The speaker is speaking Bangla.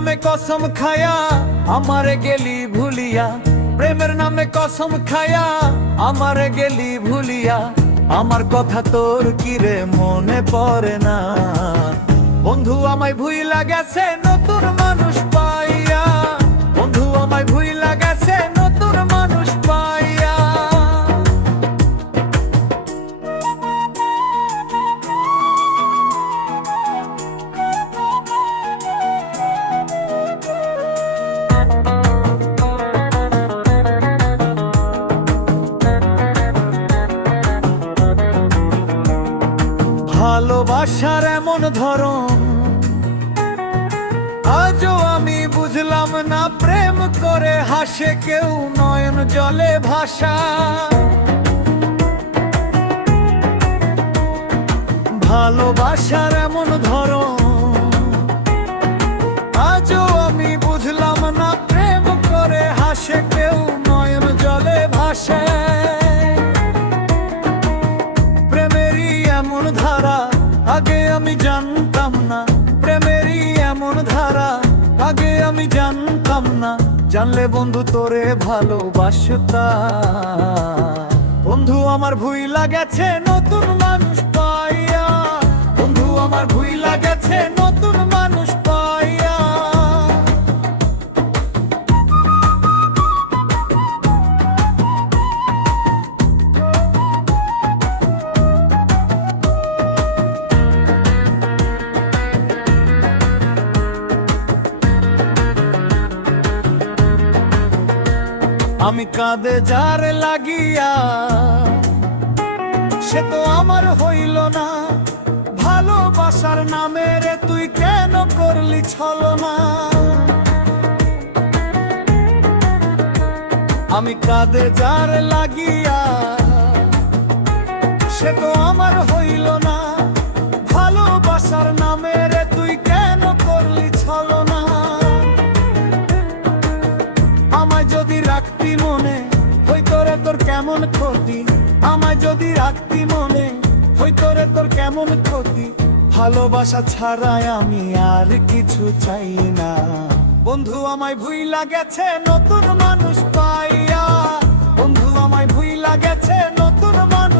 নামে কসম খায়া আমারে গেলি ভুলিয়া, প্রেমের নামে কসম খায়া আমারে গেলি ভুলিয়া। আমার কথা তোর কিরে মনে পড়ে না? বন্ধু আমায় ভুইলা গেছে নতুন মানুষ পাইয়া, বন্ধু আমায় ভুইলা গেছে নতুন মানুষ পাইয়া। ভালোবাসার এমন ধরন আজও আমি বুঝলাম না, প্রেম করে হাসে কেউ নয়ন জলে ভাষা। ভালোবাসার এমন ধরন আজও আমি বুঝলাম না, প্রেম করে হাসে কেউ নয়ন জলে ভাসে। প্রেমেরই এমন ধারা আগে আমি জানতাম না, প্রেমেরই এমন ধারা আগে আমি জানতাম না। জানলে বন্ধু তোরে ভালোবাসতাম। বন্ধু আমার ভুইলা গেছে নতুন মানুষ পাইয়া, বন্ধু আমার ভুইলা গেছে নতুন মানুষ পাইয়া। আমি কাঁদে যার লাগিয়া সে তো আমার হইল না, ভালোবাসার নামে রে তুই কেন করলি ছলনা। আমি কাঁদে যার লাগিয়া সে তো আমার হইল না, ভালোবাসার নামে রে তুই কেন করলি ছলনা। আমায় যদি রাখতি মনে হইতো রে তোর কেমন ক্ষতি, আমায় যদি রাখতি মনে হইতো রে তোর কেমন ক্ষতি। ভালোবাসা ছাড়াই আমি আর কিছু চাই না। বন্ধু আমায় ভুইলা গেছে নতুন মানুষ পাইয়া, বন্ধু আমায় ভুইলা গেছে নতুন মানুষ